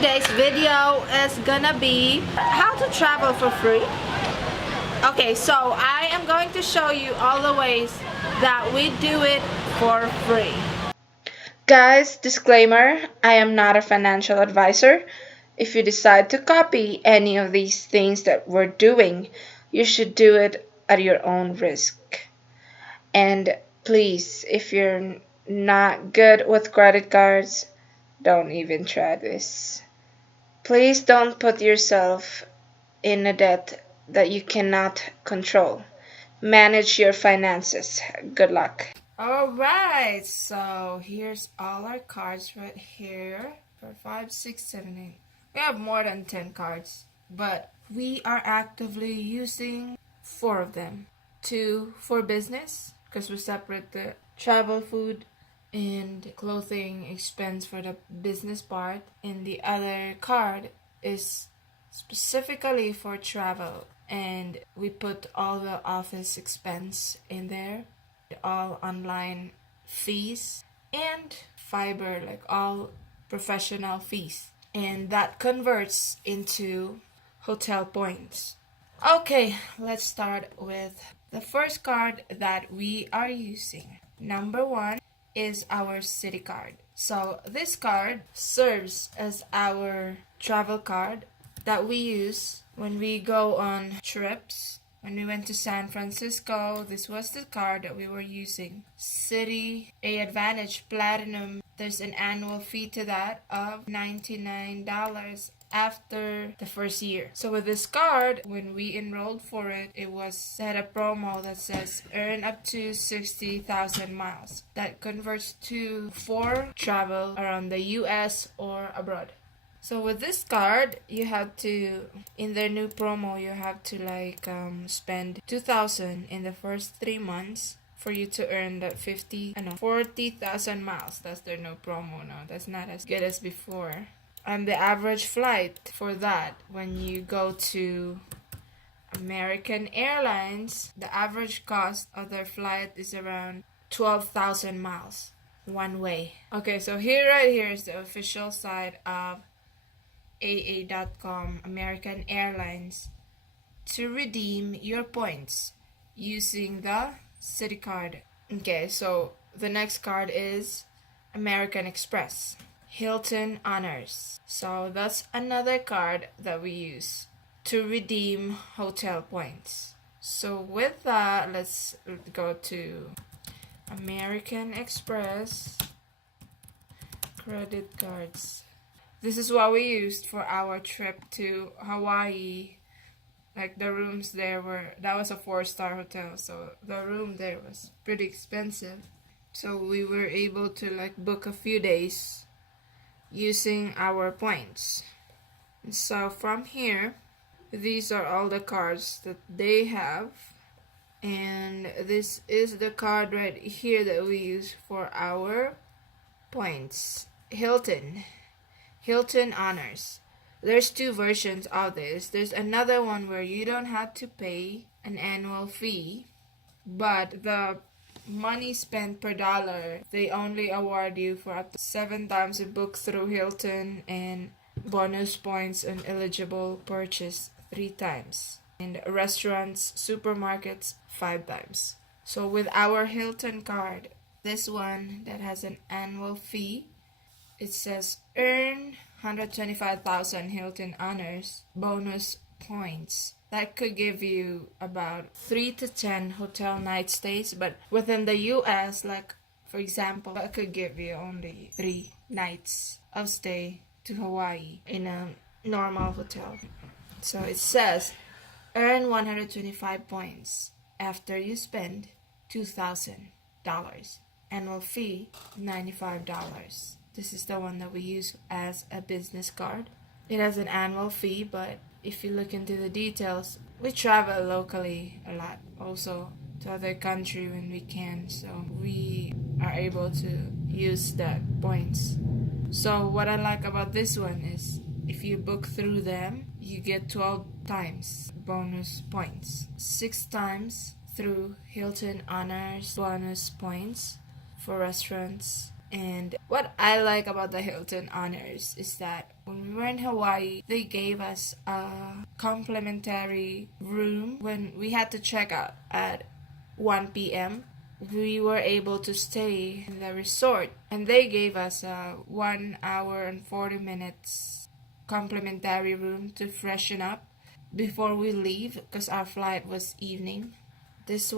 today's video is gonna be how to travel for free. Okay, so I am going to show you all the ways that we do it for free. Guys, disclaimer, I am not a financial advisor. If you decide to copy any of these things that we're doing, you should do it at your own risk. And please, if you're not good with credit cards, don't even try this. Please don't put yourself in a debt that you cannot control. Manage your finances. Good luck. Alright, so here's all our cards right here. 4, 5, 6, 7, 8. We have more than 10 cards, but we are actively using 4 of them. 2 for business, because we separate the travel, food, and clothing expense for the business part, and the other card is specifically for travel, and we put all the office expense in there, all online fees, and fiber, like all professional fees, and that converts into hotel points. Okay, let's start with the first card that we are using. Number 1 is our Citicard. So this card serves as our travel card that we use when we go on trips. When we went to San Francisco, this was the card that we were using. Citi A Advantage Platinum, there's an annual fee to that of $99 after the first year. So with this card, when we enrolled for it, it was set a promo that says earn up to 60,000 miles. That converts to 4 travel around the US or abroad. So with this card, you have to, in their new promo, you have to spend 2,000 in the first 3 months for you to earn that 40,000 miles. That's their new promo now. That's not as good as before. And the average flight for that, when you go to American Airlines, the average cost of their flight is around 12,000 miles one way. Okay, so right here is the official site of AA.com, American Airlines, to redeem your points using the Citicard. Okay, so the next card is American Express, Hilton Honors. So that's another card that we use to redeem hotel points. So with that, let's go to American Express credit cards. This is what we used for our trip to Hawaii. Like the rooms there that was a 4-star hotel, so the room there was pretty expensive. So we were able to book a few days using our points. And so from here, these are all the cards that they have. And this is the card right here that we use for our points. Hilton Honors. There's 2 versions of this. There's another one where you don't have to pay an annual fee, but the money spent per dollar, they only award you for up to 7 times you book through Hilton, and bonus points on eligible purchase 3 times. And restaurants, supermarkets, 5 times. So with our Hilton card, this one that has an annual fee, it says earn 125,000 Hilton Honors bonus points. That could give you about 3 to 10 hotel night stays, but within the US, for example, that could give you only 3 nights of stay to Hawaii in a normal hotel. So it says earn 125 points after you spend $2,000. Annual fee $95. This is the one that we use as a business card. It has an annual fee, but if you look into the details, we travel locally a lot, also to other country when we can, so we are able to use that points. So what I like about this one is if you book through them, you get 12 times bonus points, 6 times through Hilton Honors bonus points for restaurants. And what I like about the Hilton Honors is that When we were in Hawaii, they gave us a complimentary room when we had to check out at 1 p.m. We were able to stay in the resort, and they gave us a 1 hour and 40 minutes complimentary room to freshen up before we leave because our flight was evening. This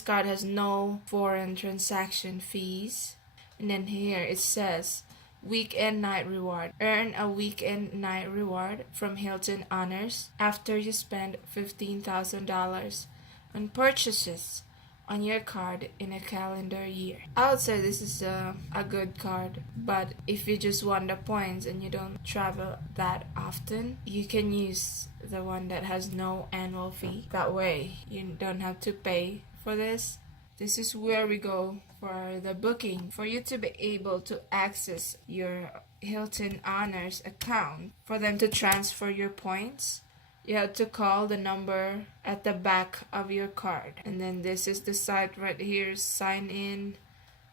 card has no foreign transaction fees. And then here it says weekend night reward. Earn a weekend night reward from Hilton Honors after you spend $15,000 on purchases on your card in a calendar year. I would say this is a good card, but if you just want the points and you don't travel that often, you can use the one that has no annual fee. That way you don't have to pay for this. This is where we go for the booking. For you to be able to access your Hilton Honors account, for them to transfer your points, you have to call the number at the back of your card. And then this is the site right here, sign in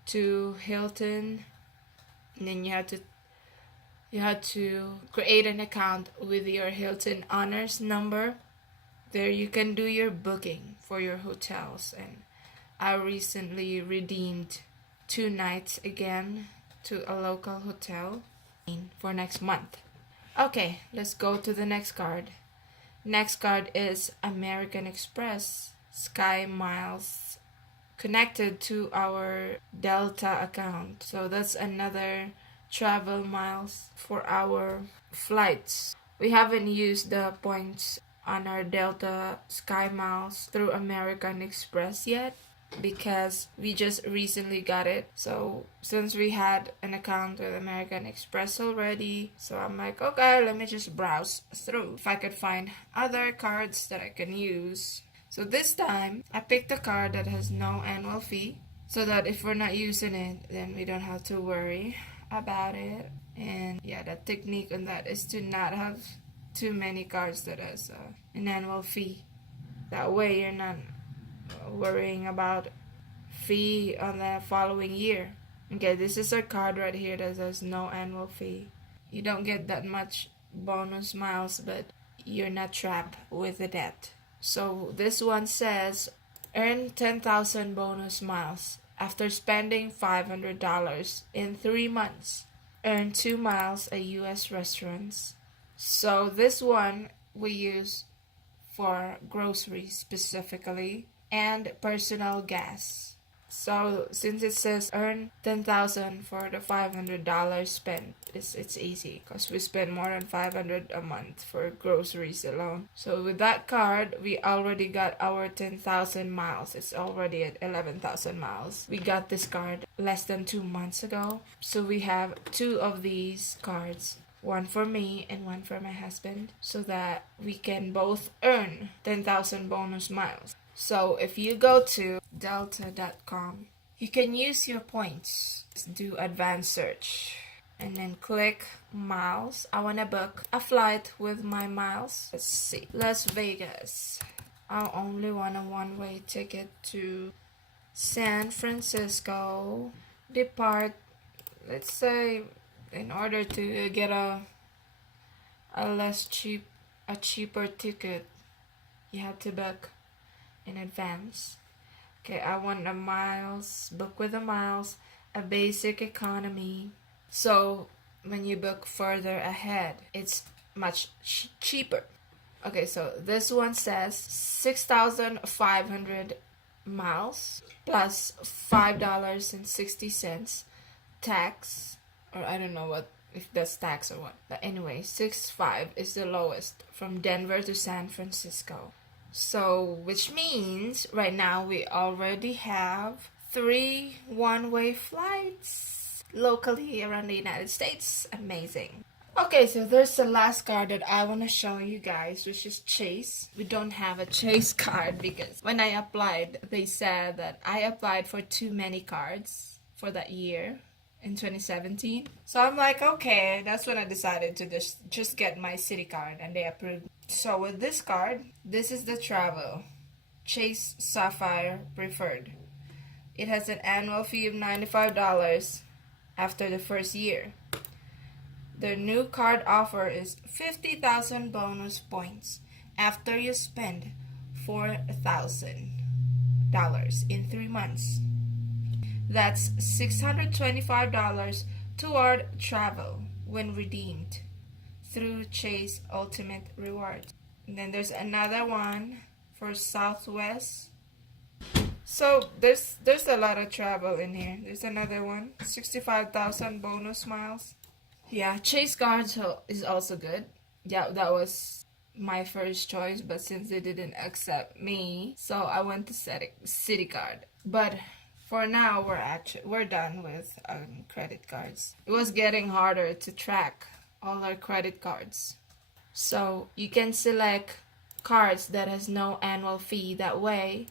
to Hilton. And then you have to create an account with your Hilton Honors number. There you can do your booking for your hotels. And I recently redeemed 2 nights again to a local hotel for next month. Okay, let's go to the next card. Next card is American Express Skymiles connected to our Delta account. So that's another travel miles for our flights. We haven't used the points on our Delta Skymiles through American Express yet because we just recently got it. So since we had an account with American Express already, so I'm like, okay, let me just browse through if I could find other cards that I can use. So this time I picked a card that has no annual fee, so that if we're not using it, then we don't have to worry about it. And yeah, the technique on that is to not have too many cards that has an annual fee. That way you're not worrying about fee on the following year. Okay, this is a card right here that has no annual fee. You don't get that much bonus miles, but you're not trapped with the debt. So this one says earn 10,000 bonus miles after spending $500 in 3 months. Earn 2 miles at US restaurants. So this one we use for groceries specifically and personal gas. So since it says earn 10,000 for the $500 spent, it's easy because we spend more than $500 a month for groceries alone. So with that card, we already got our 10,000 miles. It's already at 11,000 miles. We got this card less than 2 months ago. So we have 2 of these cards. One for me and one for my husband, so that we can both earn 10,000 bonus miles. So if you go to delta.com, you can use your points. Do advanced search and then click miles. I want to book a flight with my miles. Let's see, Las Vegas. I only want a one-way ticket to San Francisco. Depart, let's say, in order to get a cheaper ticket, you have to book in advance. Okay, I want the miles, book with the miles, a basic economy. So when you book further ahead, it's much cheaper. Okay, so this one says 6,500 miles plus $5.60 tax, or I don't know what, if that's tax or what. But anyway, 6.5 is the lowest from Denver to San Francisco. So, which means right now we already have 3 one-way flights locally around the United States. Amazing. Okay, so there's the last card that I want to show you guys, which is Chase. We don't have a Chase card because when I applied, they said that I applied for too many cards for that year in 2017. So I'm like, okay, that's when I decided to just get my Citicard, and they approved. So with this card, this is the travel Chase Sapphire Preferred. It has an annual fee of $95 after the first year. The new card offer is 50,000 bonus points after you spend $4,000 in 3 months. That's $625 toward travel when redeemed through Chase Ultimate Rewards. And then there's another one for Southwest. So there's a lot of travel in here. There's another one, 65,000 bonus miles. Yeah, Chase cards is also good. Yeah, that was my first choice, but since they didn't accept me, so I went to Citicard. But for now, we're done with credit cards. It was getting harder to track all our credit cards. So you can select cards that has no annual fee. That way,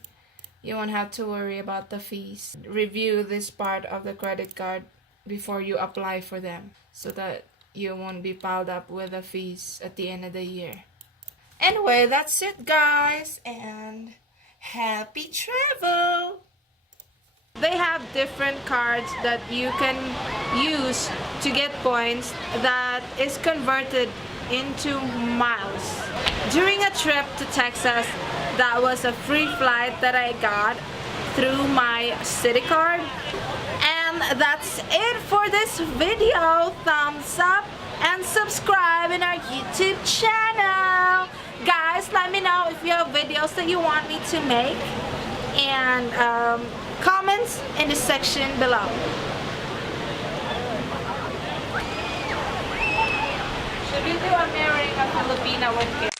you won't have to worry about the fees. Review this part of the credit card before you apply for them so that you won't be piled up with the fees at the end of the year. Anyway, that's it, guys, and happy travel! They have different cards that you can use to get points that is converted into miles. During a trip to Texas, that was a free flight that I got through my Citicard. And that's it for this video. Thumbs up and subscribe in our YouTube channel. Guys, let me know if you have videos that you want me to make, and comments in the section below. Should we do a marrying a Filipina with kids?